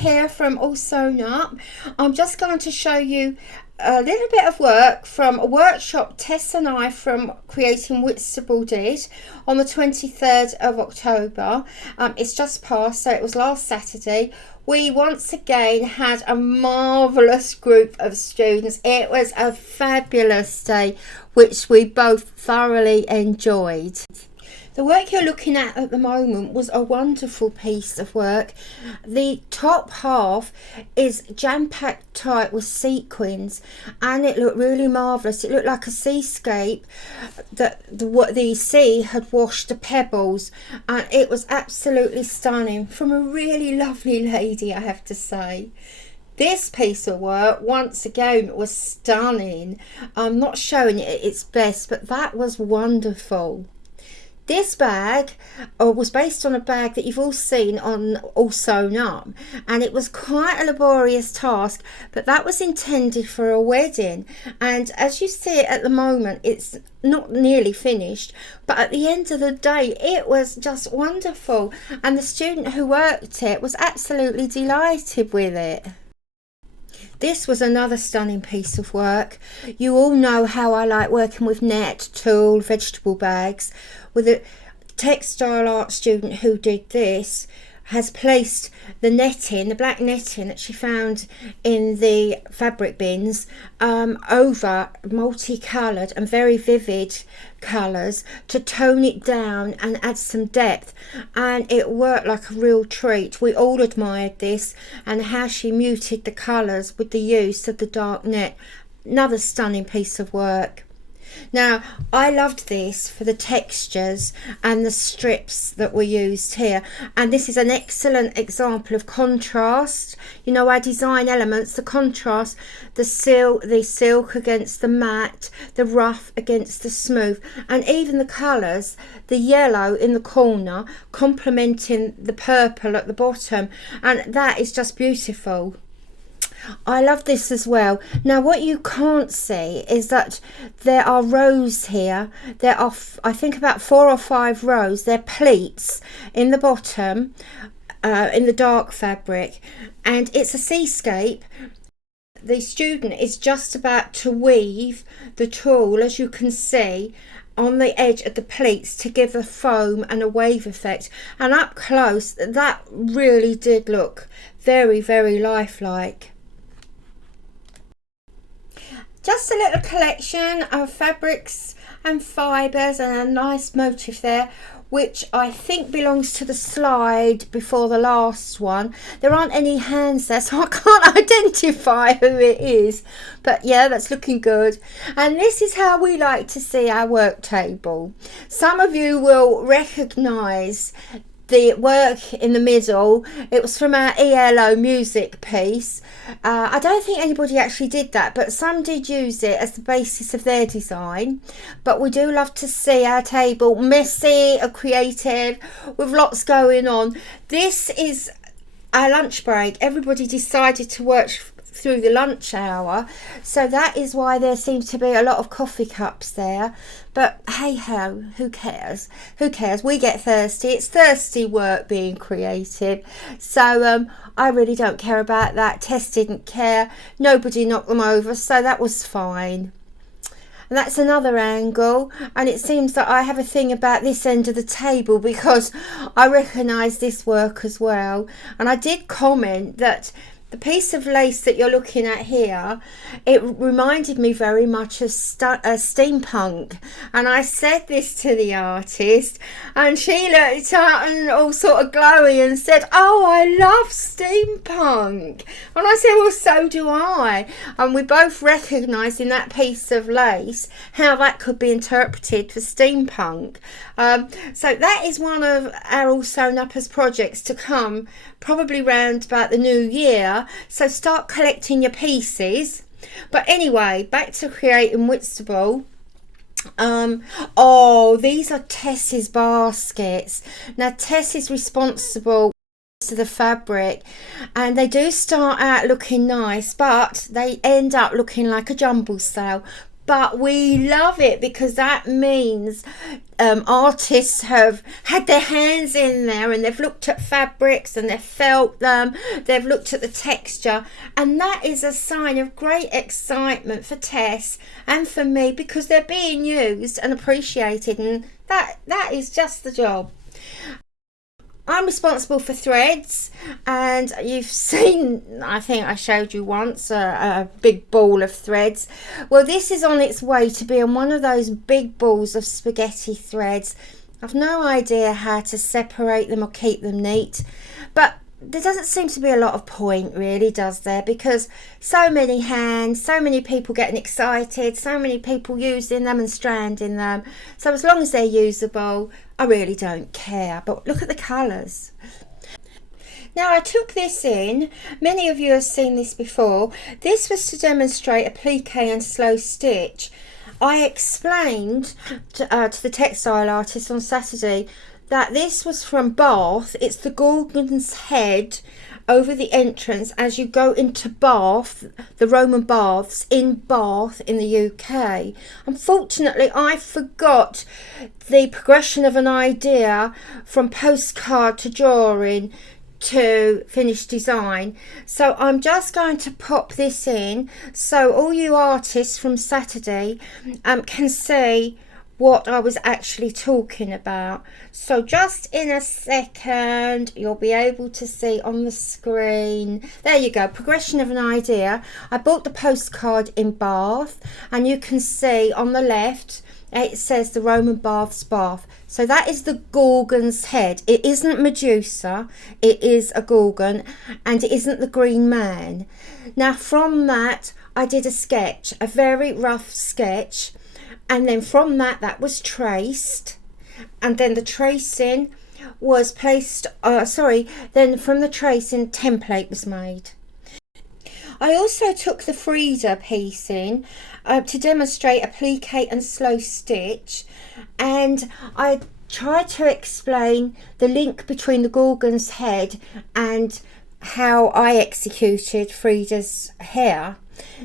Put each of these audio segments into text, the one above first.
Here from Allsewnup. I'm just going to show you a little bit of work from a workshop Tess and I from Creating Whitstable did on the 23rd of October. It's just passed, so it was last Saturday. We once again had a marvellous group of students. It was a fabulous day, which we both thoroughly enjoyed. The work you're looking at the moment was a wonderful piece of work. The top half is jam-packed tight with sequins, and it looked really marvellous. It looked like a seascape that the sea had washed the pebbles, and it was absolutely stunning from a really lovely lady, I have to say. This piece of work, once again, was stunning. I'm not showing it its best, but that was wonderful. This bag was based on a bag that you've all seen on Allsewnup, and it was quite a laborious task, but that was intended for a wedding. And as you see it at the moment, it's not nearly finished, but at the end of the day it was just wonderful, and the student who worked it was absolutely delighted with it. This was another stunning piece of work. You all know how I like working with net, tulle, vegetable bags. With a textile art student who did this, has placed the netting, the black netting that she found in the fabric bins, over multicoloured and very vivid colours to tone it down and add some depth, and it worked like a real treat. We all admired this and how she muted the colours with the use of the dark net. Another stunning piece of work. Now, I loved this for the textures and the strips that were used here, and this is an excellent example of contrast. You know, our design elements, the contrast, the silk against the matte, the rough against the smooth, and even the colours, the yellow in the corner complementing the purple at the bottom, and that is just beautiful. I love this as well. Now, what you can't see is that there are rows here. There are, I think, about 4 or 5 rows. They're pleats in the bottom, in the dark fabric, and it's a seascape. The student is just about to weave the tulle, as you can see, on the edge of the pleats to give a foam and a wave effect, and up close that really did look very, very lifelike. Just a little collection of fabrics and fibres and a nice motif there, which I think belongs to the slide before the last one. There aren't any hands there, so I can't identify who it is, but yeah, that's looking good. And this is how we like to see our work table. Some of you will recognise the work in the middle. It was from our ELO music piece. I don't think anybody actually did that, but some did use it as the basis of their design. But we do love to see our table messy or creative with lots going on. This is our lunch break. Everybody decided to work through the lunch hour, so that is why there seems to be a lot of coffee cups there, but hey ho, who cares, we get thirsty. It's thirsty work being creative, so I really don't care about that. Tess didn't care, nobody knocked them over, so that was fine. And that's another angle, and it seems that I have a thing about this end of the table because I recognise this work as well. And I did comment that the piece of lace that you're looking at here, it reminded me very much of steampunk, and I said this to the artist, and she looked at and all sort of glowy and said, "Oh, I love steampunk." And I said, "Well, so do I." And we both recognised in that piece of lace how that could be interpreted for steampunk. So that is one of our Allsewnup projects to come, probably round about the new year. So start collecting your pieces. But anyway, back to creating Whitstable. Oh, these are Tess's baskets. Now Tess is responsible to the fabric, and they do start out looking nice, but they end up looking like a jumble sale. But we love it because that means artists have had their hands in there and they've looked at fabrics and they've felt them, they've looked at the texture, and that is a sign of great excitement for Tess and for me, because they're being used and appreciated, and that is just the job. I'm responsible for threads, and you've seen, I think I showed you once, a big ball of threads. Well, this is on its way to being one of those big balls of spaghetti threads. I've no idea how to separate them or keep them neat, but there doesn't seem to be a lot of point, really, does there? Because so many hands, so many people getting excited, so many people using them and stranding them. So as long as they're usable, I really don't care. But look at the colours. Now, I took this in, many of you have seen this before. This was to demonstrate applique and slow stitch. I explained to the textile artist on Saturday that this was from Bath. It's the Gorgon's Head over the entrance as you go into Bath, the Roman baths in Bath in the UK. Unfortunately, I forgot the progression of an idea from postcard to drawing to finished design, so I'm just going to pop this in so all you artists from Saturday can see what I was actually talking about. So just in a second you'll be able to see on the screen. There you go, progression of an idea. I bought the postcard in Bath, and you can see on the left it says the Roman baths, Bath. So that is the Gorgon's Head. It isn't Medusa, it is a Gorgon, and it isn't the Green Man. Now from that I did a sketch, a very rough sketch, and then from that was traced, and then the tracing was placed, then from the tracing template was made. I also took the Frida piece in to demonstrate applique and slow stitch, and I tried to explain the link between the Gorgon's Head and how I executed Frida's hair.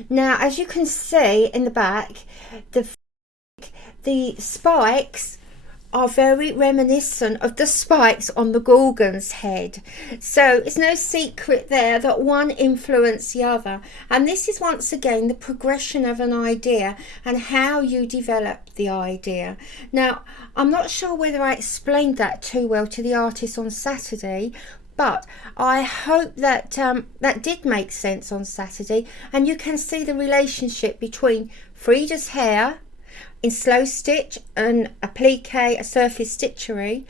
Now, as you can see in the back, the spikes are very reminiscent of the spikes on the Gorgon's Head. So it's no secret there that one influenced the other. And this is once again the progression of an idea and how you develop the idea. Now, I'm not sure whether I explained that too well to the artist on Saturday, but I hope that that did make sense on Saturday, and you can see the relationship between Frida's hair in slow stitch and applique, a surface stitchery,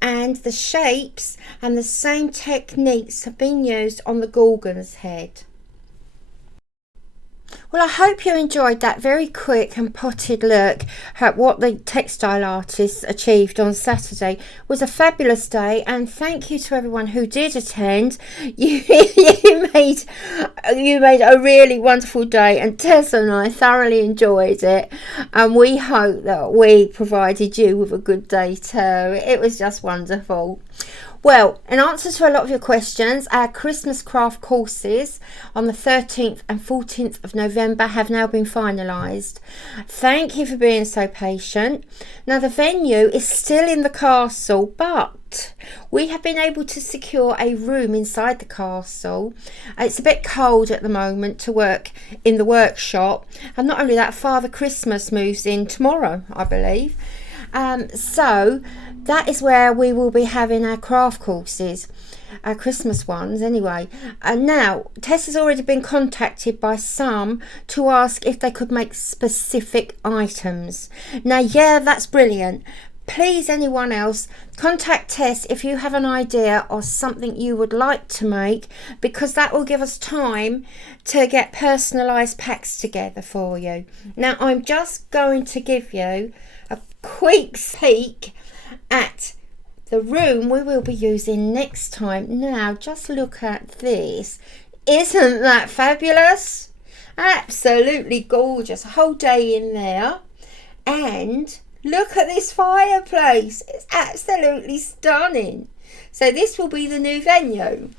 and the shapes and the same techniques have been used on the Gorgon's Head. Well, I hope you enjoyed that very quick and potted look at what the textile artists achieved on Saturday. It was a fabulous day, and thank you to everyone who did attend. You made a really wonderful day, and Tess and I thoroughly enjoyed it, and we hope that we provided you with a good day too. It was just wonderful. Well, in answer to a lot of your questions, our Christmas craft courses on the 13th and 14th of November have now been finalised. Thank you for being so patient. Now, the venue is still in the castle, but we have been able to secure a room inside the castle. It's a bit cold at the moment to work in the workshop, and not only that, Father Christmas moves in tomorrow, I believe. So that is where we will be having our craft courses, our Christmas ones anyway. And now Tess has already been contacted by some to ask if they could make specific items. Now, yeah, that's brilliant. Please, anyone else, contact Tess if you have an idea or something you would like to make, because that will give us time to get personalised packs together for you. Now, I'm just going to give you a quick peek at the room we will be using next time. Now, just look at this. Isn't that fabulous? Absolutely gorgeous. A whole day in there. And look at this fireplace. It's absolutely stunning. So this will be the new venue.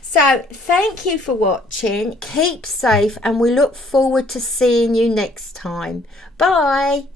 So thank you for watching. Keep safe, and we look forward to seeing you next time. Bye.